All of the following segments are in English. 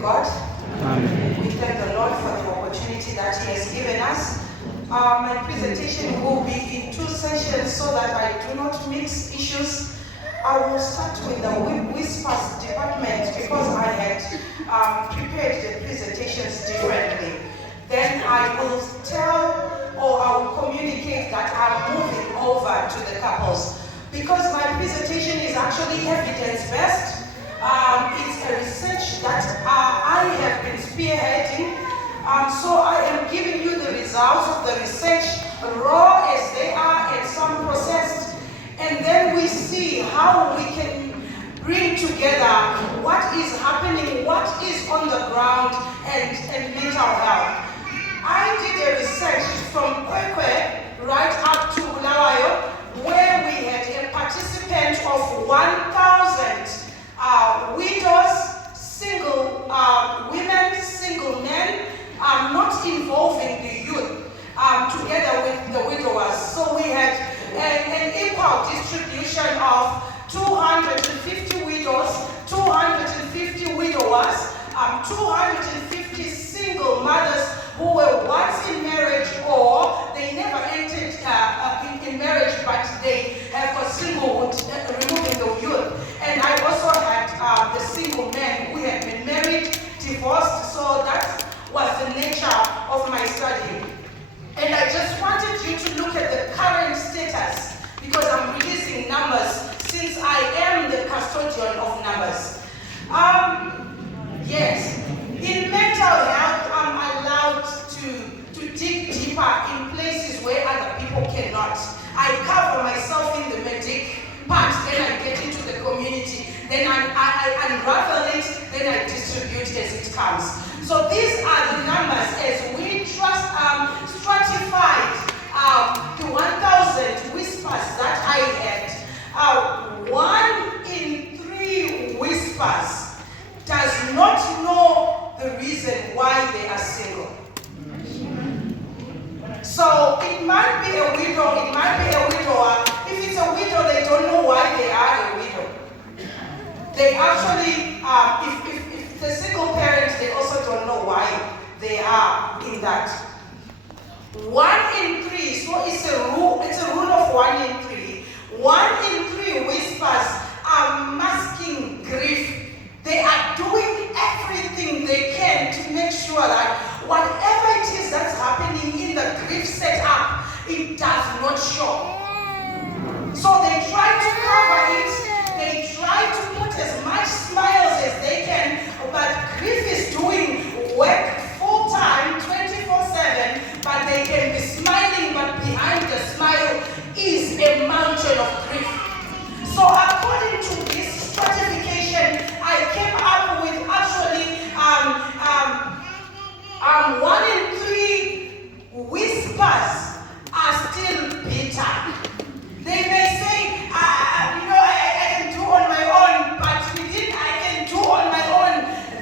God. Amen. We thank the Lord for the opportunity that He has given us. My presentation will be in two sessions so that I do not mix issues. I will start with the WISPAS department because I had prepared the presentations differently. Then I will tell or I will communicate that I'm moving over to the couples because my presentation is actually evidence-based. It's a research that I have been spearheading. So I am giving you the results of the research, raw as they are and some processed. And then we see how we can bring together what is happening, what is on the ground, and mental health. I did a research from Kwekwe right up to Bulawayo, where we had a participant of 1,000 widows, single women, single men, not involving the youth, together with the widowers. So we had an equal distribution of 250 widows, 250 widowers, 250 single mothers who were once in marriage or they never entered in marriage, but they have got singlehood, removing the youth. And I also had the single men who had been married, divorced, so that was the nature of my study. And I just wanted you to look at the current status because I'm releasing numbers since I am the custodian of numbers. Yes, in mental health, I'm allowed to dig deeper in places where other people cannot. I cover myself in the medic part, then I get into the community, then I unravel it, then I distribute as it comes. So these are the numbers as we stratified the 1,000 whispers that I had. 1 in 3 whispers does not know the reason why they are single. So it might be a widow, it might be a widower. If it's a widow, they don't know why they are a widow. They actually, if the single parents, they also don't know why they are in that. 1 in 3, so it's a rule of 1 in 3. 1 in 3 whispers are masking grief. They are doing everything they can to make sure that whatever it is that's happening in the grief setup, it does not show. So they try to cover it, they try to put as much smiles as they can, but grief is doing work full-time, 24/7, but they can be smiling, but behind the smile is a mountain of grief. So according to this stratification, I came up with actually 1 in 3 whispers are still bitter. They may say, I can do on my own, but within I can do on my own,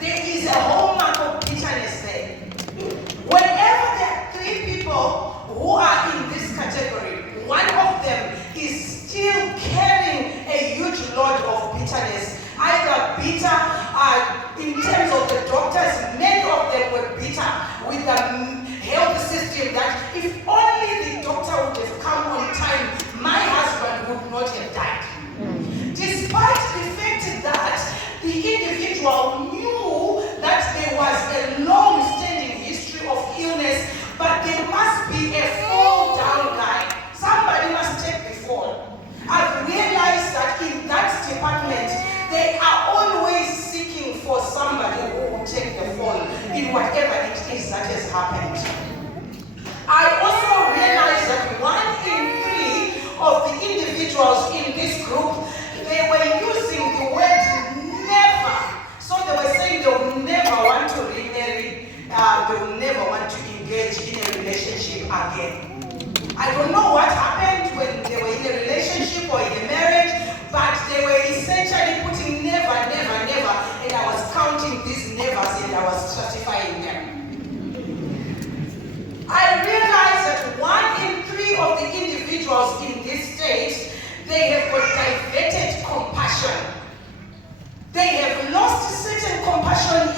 there is a hallmark of bitterness there. Whenever there are 3 people who are in this category, one of them is still carrying a huge load of bitterness. Either bitter in terms of the doctors, many of them were bitter with the health system that if only the doctor would have come on time, my husband would not have died. Despite the fact that the individual knew that there was a long-standing history of illness, but there must be a fall-down guy. Somebody must take the fall. I've realized that in that department, they are always seeking for somebody who will take the fall in whatever it is that has happened. I also realized that 1 in 3 of the individuals in this group, they were using the word never. So they were saying they will never want to remarry, they will never want to engage in a relationship again. I don't know what happened when they were in a relationship or in a marriage, but they were essentially putting never, never, never, and I was counting these nevers and I was certifying them.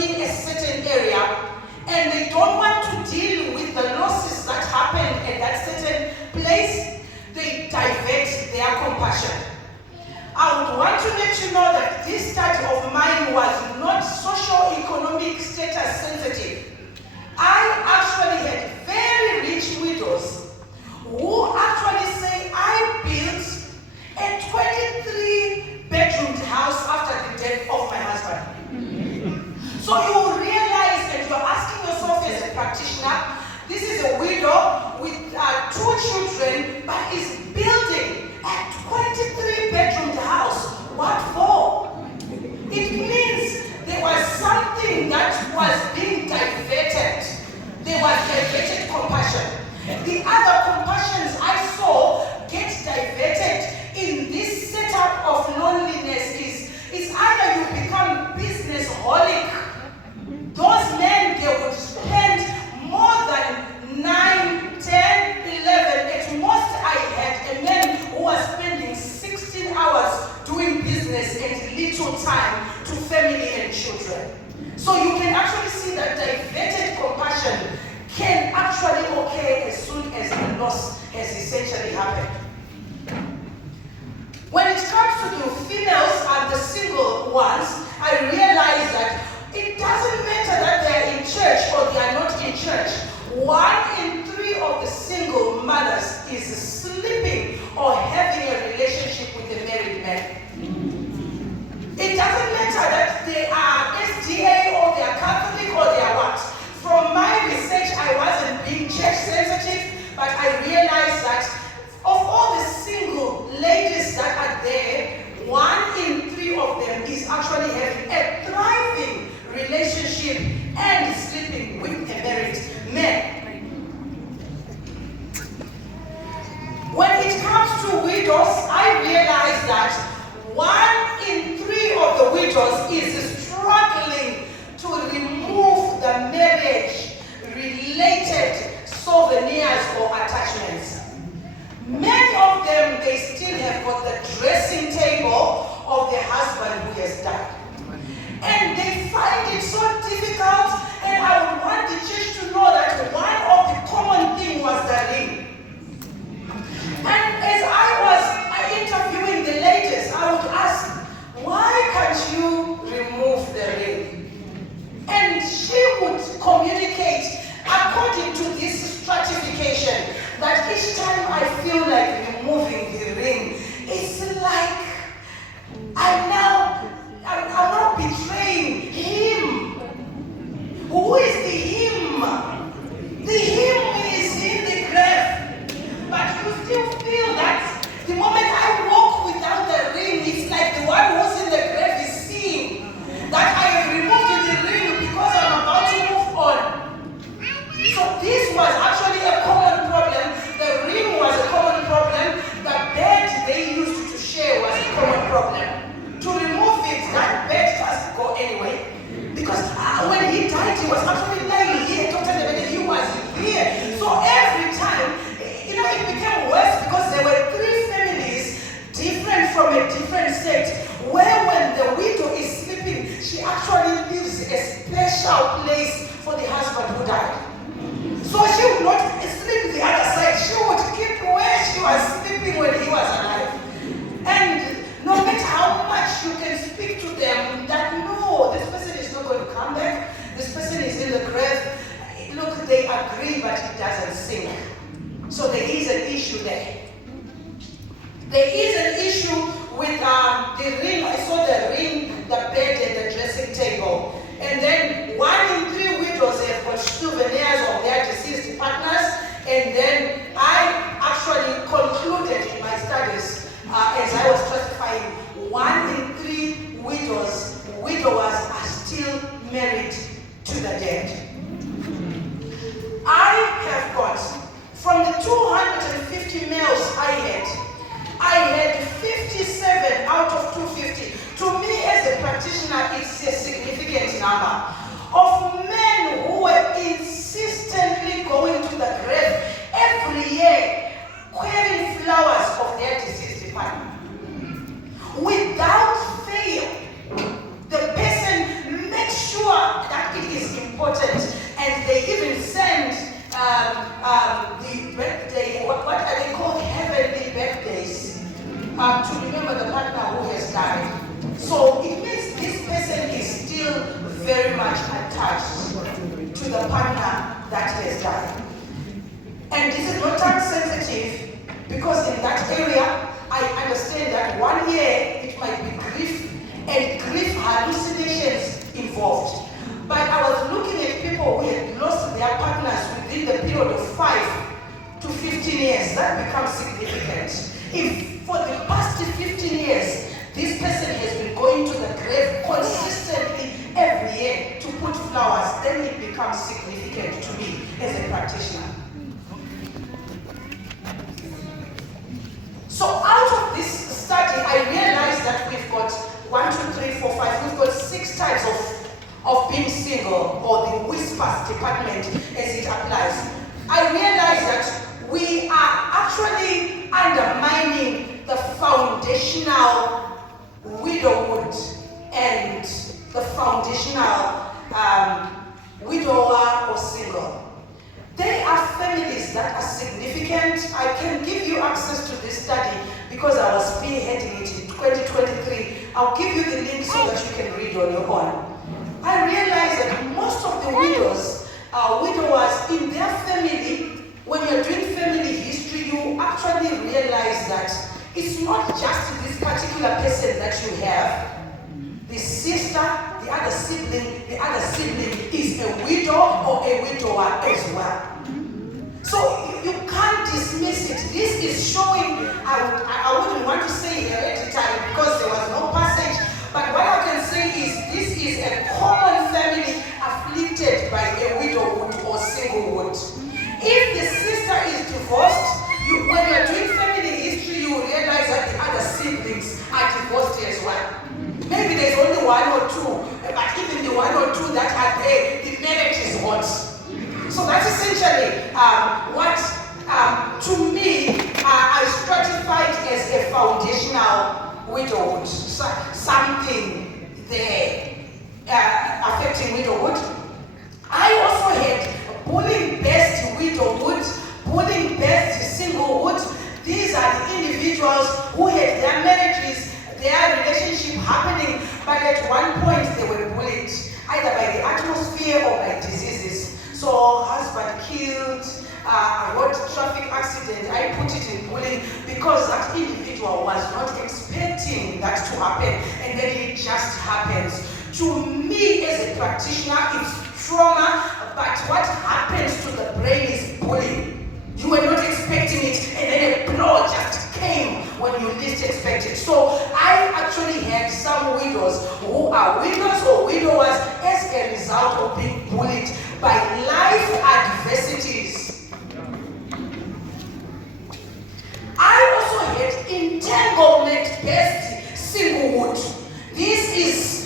in a certain area and they don't want to deal with the losses that happen at that certain place, they divert their compassion. I would want to let you know that this study of mine was not socio-economic status sensitive. I actually had very rich widows who actually say, I built a 23-bedroom house after the death of my husband. So you will realize that you're asking yourself as a practitioner, this is a widow with 2 children, but is building a 23-bedroom house. What for? It means there was something that was being diverted. There was diverted compassion. The other compassions I saw get diverted in this setup of loneliness is either you become business-holic. Those men, they would spend more than 9, 10, 11. At most, I had a man who was spending 16 hours doing business and little time to family and children. So you can actually see that diverted compassion can actually occur as soon as the loss has essentially happened. When it comes to the females and the single ones, I realize that it doesn't matter that they are in church or they are not in church. 1 in 3 of the single mothers is sleeping or having a relationship with a married man. It doesn't matter that they are SDA or they are Catholic or they are what. From my research, I wasn't being church sensitive, but I realized that of all the single ladies that are there, 1 in 3 of them is actually having a thriving relationship and sleeping with a married man. When it comes to widows, I realize that 1 in 3 of the widows is struggling to remove the marriage-related souvenirs or attachments. Many of them, they still have got the dressing table of their husband who has died. And they find it so difficult, and I would want the church to know that one of the common things was the ring. And as I was interviewing the ladies, I would ask, why can't you remove the ring? And she would communicate according to this stratification that each time I feel like removing the ring, it's like I'm now betraying him. Who is the him? The him is in the grave. But you still feel that the moment I walk without the ring, it's like the one who's in the grave is seeing that I have removed the ring because I'm about to move on. So this was actually a common problem. The ring was a common problem. The bed they used to share was a common problem. To remove it, that bed doesn't go anyway. Because when he died, he was actually lying here. Dr. Ndebele, he was here. So every time, it became worse because there were 3 families different from a different state, where when the widow is sleeping, she actually leaves a special place for the husband who died. So she would not sleep the other side. She would keep where she was sleeping when he was alive. And no matter how much you can speak to them, that no, this person is not going to come back. This person is in the grave. Look, they agree, but it doesn't sink. So there is an issue there. There is an issue with the ring. I saw the ring, the bed, and the dressing table. And then 1 in 3 widows have got souvenirs of their deceased partners. And then I actually concluded in my studies, as I was classifying, 1 in 3 widowers are still married to the dead. I have got, from the 250 males I had 57 out of 250. To me, as a practitioner, it's a significant number of men who were insistently going to the grave every year, carrying flowers of their deceased partner. Without fail, the person makes sure that time sensitive because in that area, I understand that 1 year it might be grief and grief hallucinations involved. But I was looking at people who had lost their partners within the period of 5 to 15 years. That becomes significant. If for the past 15 years, this person has been going to the grave consistently every year to put flowers, then it becomes significant to me as a practitioner. So out of this study, I realized that we've got 1, 2, 3, 4, 5, we've got 6 types of being single, or the WISPAS department as it applies. I realized that we are actually undermining the foundational widowhood and the foundational widower or single. They are families that are significant. I can give you access to this study because I was spearheading it in 2023. I'll give you the link so that you can read on your own. I realized that most of the widowers in their family, when you're doing family history, you actually realize that it's not just this particular person that you have. The sister, the other sibling is a widow or a widower as well. So you can't dismiss it. This is showing, I wouldn't want to say hereditary because there was no passage, but what I can say is this is a common family afflicted by a widowhood or singlehood. If the sister is divorced, when you're doing family history, you realize that the other siblings are divorced as well. Maybe there's only 1 or 2, but even the 1 or 2 that are there, the marriage is hot. So that's essentially what, to me, I stratified as a foundational widowhood. Something there affecting widowhood. I also had bullying-based widowhood, bullying-based singlehood. These are the individuals who had their marriages, their relationship happening, but at one point they were bullied, either by the atmosphere or by diseases. So husband killed, road traffic accident, I put it in bullying because that individual was not expecting that to happen, and then it just happens. To me as a practitioner, it's trauma, but what happens to the brain is bullying. You were not expecting it, and then a blow just came when you least expected. So I actually had some widows who are widows or widowers as a result of being bullied by life adversities. I also had entanglement-based singlehood. This is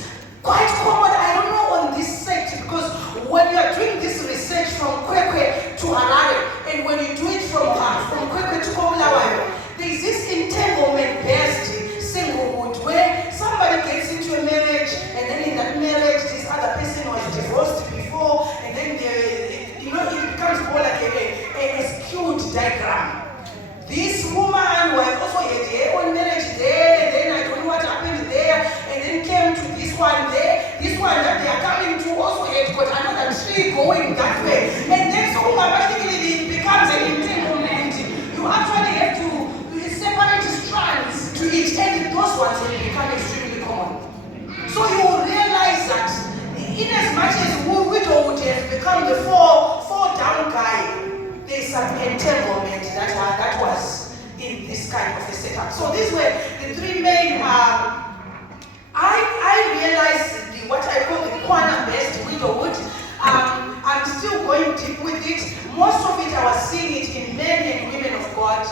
quite common, I don't know, on this sect, because when you are doing this research from Kwekwe to Harare, and when you do it from Kwekwe to Komulawayo, there is this entanglement-based singlehood where somebody gets into a marriage, and then in that marriage, this other person was divorced before, and then it becomes more like a skewed diagram. This woman was also had her own marriage there, and then I don't know what happened there, and then came to this one there. This one that they are coming to also had got another tree going that way. And then so automatically it becomes an entanglement. You actually have to separate strands to it, and those ones will become extremely common. So you will realize that in as much as widowhood has become the four down guy, there's some entanglement that was in this kind of a setup. So these were the 3 main. I realized what I call the corner-based widowhood. I'm still going deep with it. Most of it, I was seeing it in men and women of God,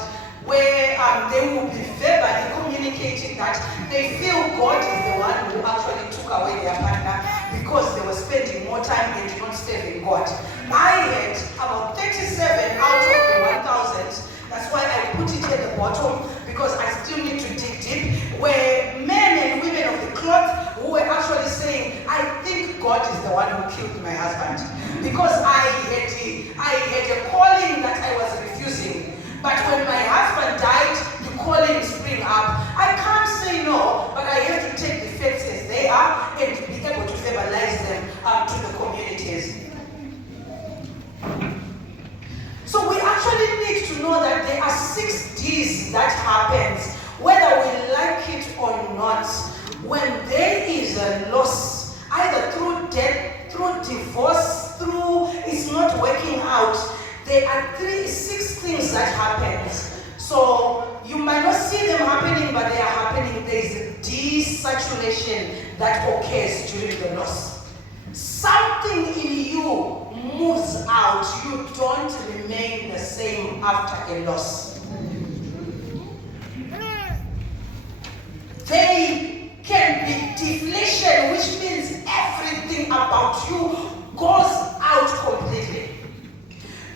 where they will be verbally communicating that they feel God is the one who actually took away their partner because they were spending more time and not serving God. I had about 37 out of the 1,000. That's why I put it at the bottom, because I still need to dig deep, where men and women of the cloth who were actually saying, I think God is the one who killed my husband, because I had a calling that I was refusing. But when my husband died, the calling spring up. I can't say no, but I have to take the facts as they are and be able to verbalize them to the communities. So we actually need to know a loss, either through death, through divorce, through it's not working out, there are 6 things that happen. So you might not see them happening, but they are happening. There is a desaturation that occurs during the loss. Something in you moves out. You don't remain the same after a loss. There can be deflation, which means everything about you goes out completely.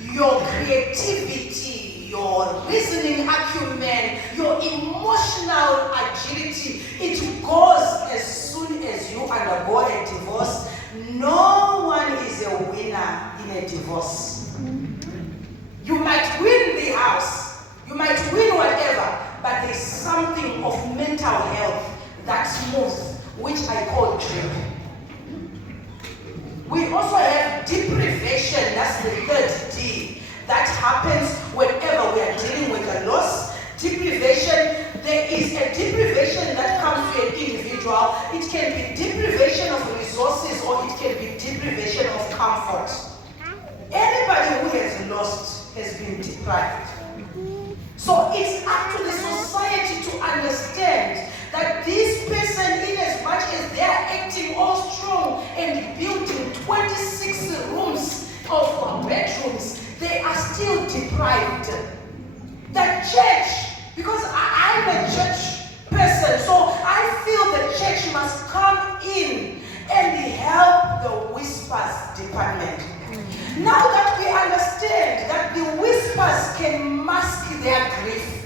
Your creativity, your reasoning acumen, your emotional agility, it goes as soon as you undergo a divorce. No one is a winner in a divorce. You might win the house, you might win whatever, but there's something of mental health that moves, which I call drip. We also have deprivation, that's the 3rd D, that happens whenever we are dealing with a loss. Deprivation, there is a deprivation that comes to an individual. It can be deprivation of resources or it can be deprivation of comfort. Anybody who has lost has been deprived. So it's up to the society to understand that this person, in as much as they are acting all strong and building 26 rooms of bedrooms, they are still deprived. The church, because I'm a church person, so I feel the church must come in and help the WISPAS department. Now that we understand that the WISPAS can mask their grief,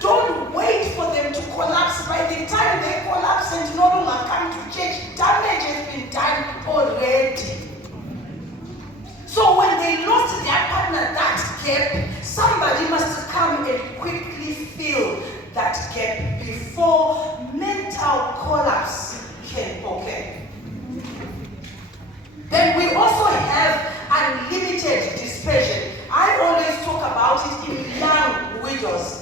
don't wait for them to collapse. By the time they collapse and no longer come to church, damage has been done already. So when they lost their partner, that gap, somebody must come and quickly fill that gap before mental collapse can occur. Then we also have unlimited dispersion. I always talk about it in young widows.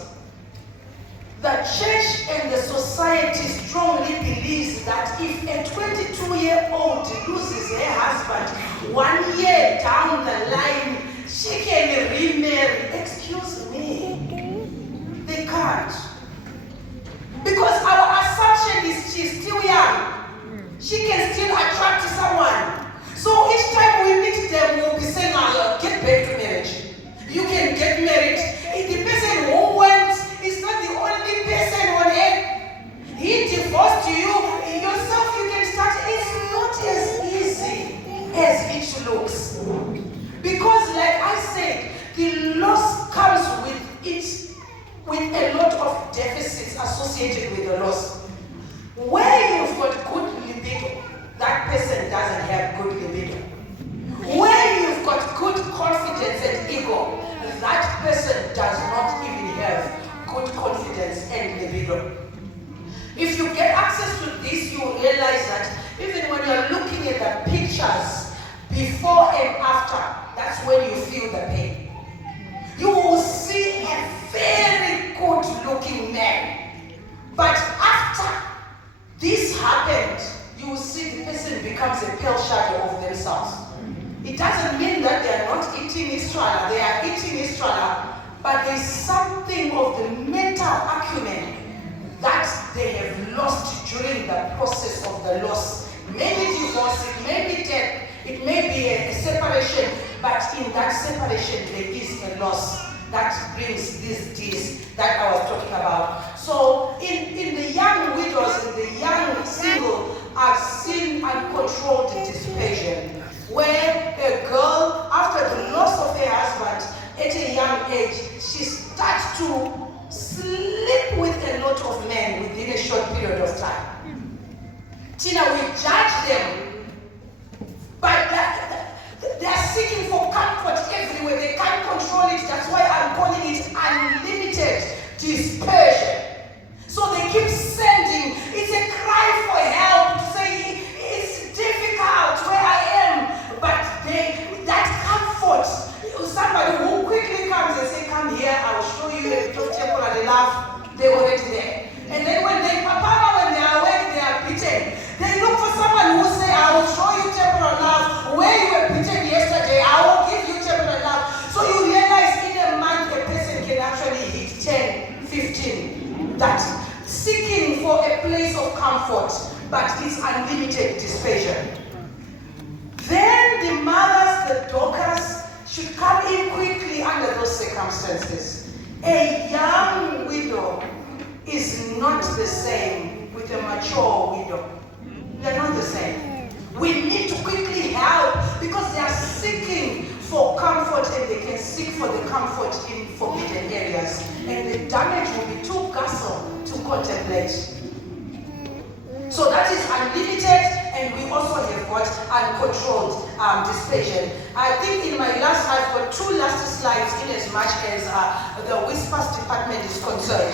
The church and the society strongly believes that if a 22-year-old loses her husband 1 year down the line, she can remarry. Excuse me. They can't. Because our assumption is she's still young. She can still attract someone. So each time we meet them, we'll be saying, get back to marriage. You can get married. The person who went is not the only person on earth. He divorced you. Yourself, you can start. It's not as easy as it looks. Because like I said, the loss comes with it, with a lot of deficits associated with the loss. Where you've got good libido, that person doesn't have good libido. Where you've got good confidence and ego, that person does not even have good confidence and libido. If you get access to this, you realize that even when you're looking at the pictures before and after, that's when you feel the pain. You will see a very good looking man, but after this happened, you will see the person becomes a pale shadow of themselves. It doesn't mean that they are not eating Israel. They are eating Israel, but there's something of the mental acumen that they have lost during the process of the loss. Maybe divorce, it may be death, it may be a separation, but in that separation there is a loss that brings this that I was talking about. So in the young widows, in the young single, I've seen uncontrolled dispersion, where a girl, after the loss of her husband at a young age, she starts to sleep with a lot of men within a short period of time. Tina, we judge them, but they are seeking for comfort everywhere. They can't control it. That's why I'm calling it unlimited dispersion. So they keep sending. It's a cry for help to say it's difficult where I am, but that comfort. Somebody who quickly comes and say, "Come here, I'll show you a bit of temporary love." They're already there. And then when they are awake, they are beaten. They look for but it's unlimited dispersion. Then the mothers, the doctors, should come in quickly under those circumstances. A young widow is not the same with a mature widow. They're not the same. We need to quickly help because they are seeking for comfort and they can seek for the comfort in forbidden areas. And the damage will be too colossal to contemplate. So that is unlimited, and we also have got uncontrolled dispersion. I think in my last, I've got two last slides in as much as the WISPAS department is concerned.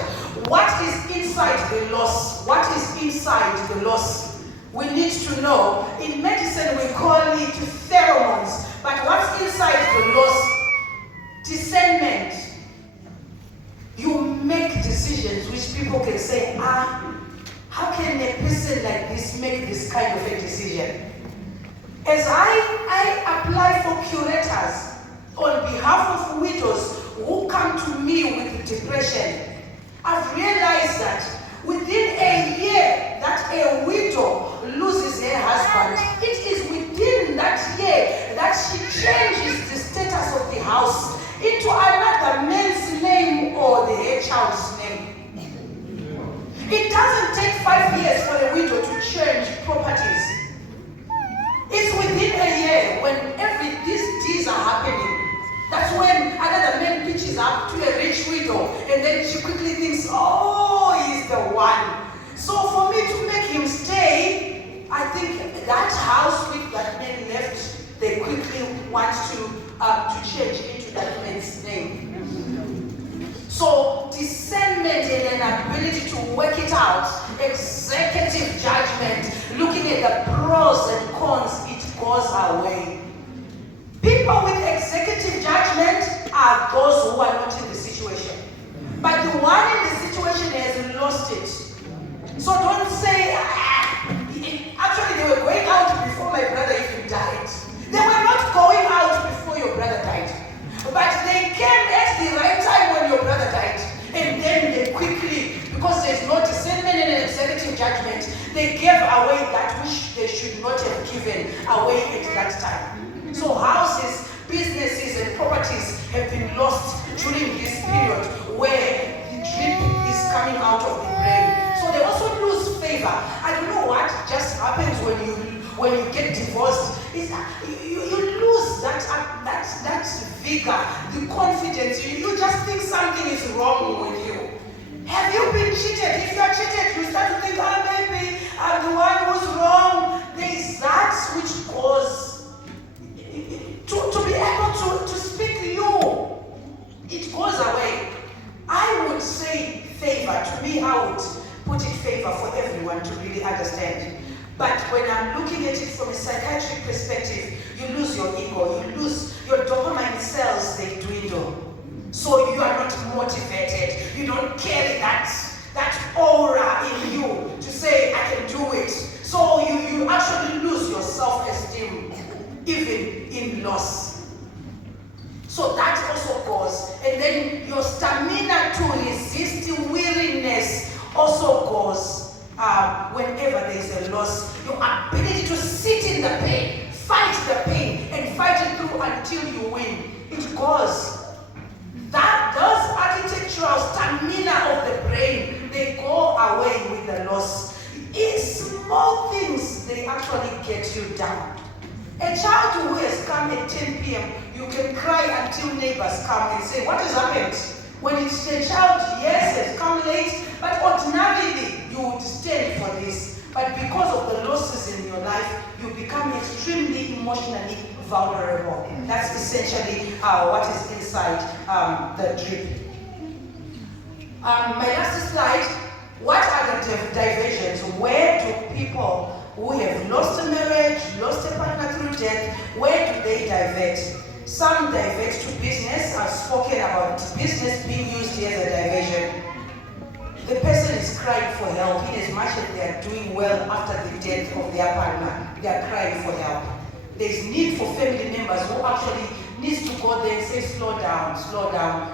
What is inside the loss? What is inside the loss? We need to know. In medicine, we call it pheromones. But what's inside the loss? Discernment. You make decisions which people can say, how can a person like this make this kind of a decision? As I apply for curators on behalf of widows who come to me with depression, I've realized that within a year that a widow loses her husband, it is within that year that she changes the status of the house into another man's name or the child's name. It doesn't take 5 years for a widow to change properties. It's within a year when these deeds are happening. That's when another man pitches up to a rich widow and then she quickly thinks, oh, he's the one. So for me to make him stay, I think that house with that man left, they quickly want to change into that man's name. So discernment and an ability to work it out, executive judgment, looking at the pros and cons, it goes away. People with executive judgment are those who are not in the situation. But the one in the situation has lost it. So don't say, actually they were going out before my brother even died. They were not going out before your brother died. But they came at the right time when your brother died. And then they quickly, because there's no discernment and executive judgment, they gave away that which they should not have given away at that time. So houses, businesses, and properties have been lost during this period where the drip is coming out of the brain. So they also lose favor. I don't know what just happens when you get divorced. Is that you lose that vigor, the confidence. You just think something is wrong with you. Have you been cheated? If you are cheated, you start to think, maybe I'm the one who's wrong. There is that which goes to be able to speak you. It goes away. I would say favor. To me, I would put it favor for everyone to really understand. But when I'm looking at it from a psychiatric perspective, you lose your ego, you lose your dopamine cells, they dwindle. So you are not motivated. You don't carry that aura in you to say, I can do it. So you actually lose your self-esteem, even in loss. So that also goes. And then your stamina to resist weariness also goes. Whenever there is a loss, your ability to sit in the pain, fight the pain, and fight it through until you win, it goes. Those architectural stamina of the brain, they go away with the loss. In small things, they actually get you down. A child who has come at 10 p.m., you can cry until neighbors come and say, what has happened? When it's a child, yes, has come late, but ordinarily you would stand for this. But because of the losses in your life, you become extremely emotionally vulnerable. That's essentially what is inside the drip. My last slide, what are the diversions? Where do people who have lost a marriage, lost a partner through death, where do they divert? Some divert to business. I've spoken about business being used as a diversion. The person is crying for help in as much as they are doing well after the death of their partner. They are crying for help. There's need for family members who actually needs to go there and say, slow down,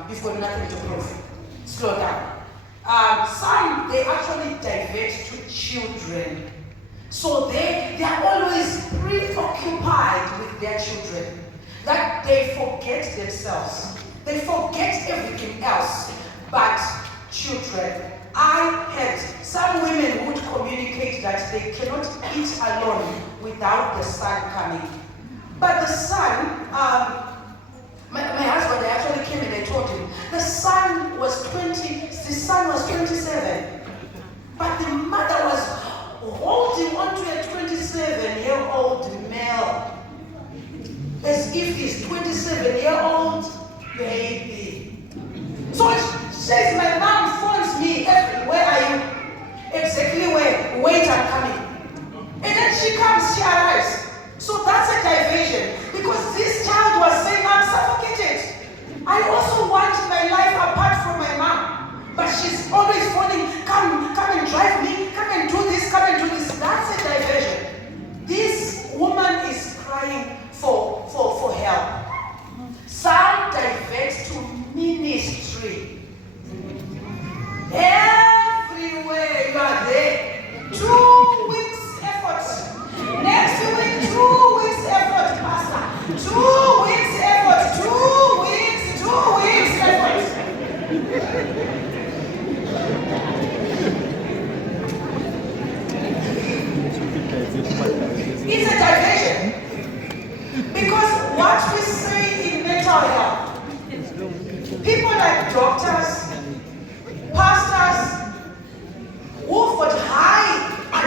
you've got nothing to prove. Slow down. Some, they actually divert to children. So they are always preoccupied with their children, that they forget themselves. They forget everything else but children. I heard some women would communicate that they cannot eat alone without the son coming. But the son, my husband actually came and I told him, the son was 27. But the mother was holding on to a 27-year-old male as if he's 27-year-old baby. So it says my mom phones me every, where are you? Exactly where? Wait, I'm coming. And then she comes, she arrives. So that's a diversion. Because this child was saying, I'm suffocated. I also want my life apart from my mom. But she's always phoning, come and drive me, come and do this, come and do this. That's a diversion. This woman is crying for help. Some divert to ministry. Everywhere you are there. 2 weeks effort. Next week, 2 weeks effort, Pastor. 2 weeks effort. 2 weeks effort. It's a diversion. Because what we say in mental health, people like doctors, pastors, who've got high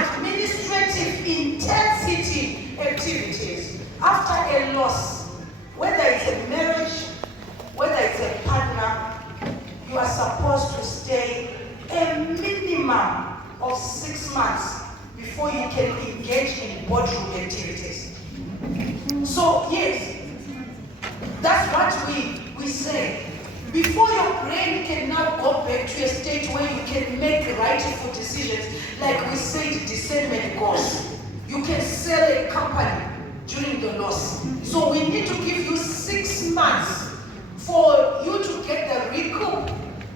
administrative intensity activities after a loss, whether it's a marriage, whether it's a partner, you are supposed to stay a minimum of 6 months before you can engage in boardroom activities. So yes, that's what we say. Before your brain can now go back to a state where you can make rightful decisions, like we said, discernment course. You can sell a company during the loss. So we need to give you 6 months for you to get the recoup,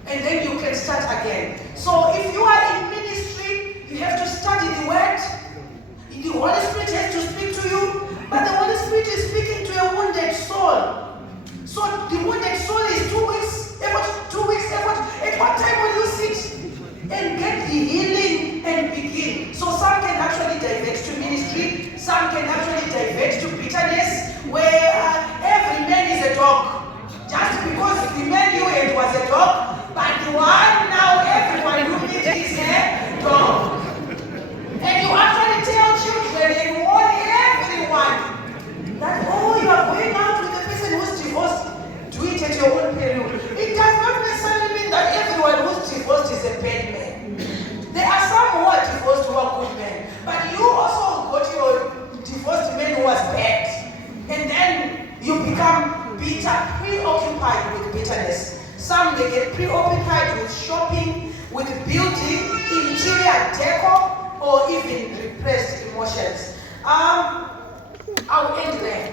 and then you can start again. So if you are in ministry, you have to study the word. The Holy Spirit has to speak to you, but the Holy Spirit is speaking to a wounded soul. So the wounded soul is 2 weeks effort, 2 weeks effort. At what time will you sit and get the healing and begin? So some can actually divert to ministry, some can actually divert to bitterness, where every man is a dog. Just because the man you had was a dog, but the one now everyone who needs is a dog. And you actually tell children and warn everyone that, oh, you are going out with a person who's divorced. Do it at your own peril. It does not necessarily mean that everyone who's divorced is a bad man. There are some who are divorced who are good men. But you also got your divorced man who was bad. And then you become bitter, preoccupied with bitterness. Some, they get preoccupied with shopping, with building, interior decor, or even repressed emotions. I'll end there.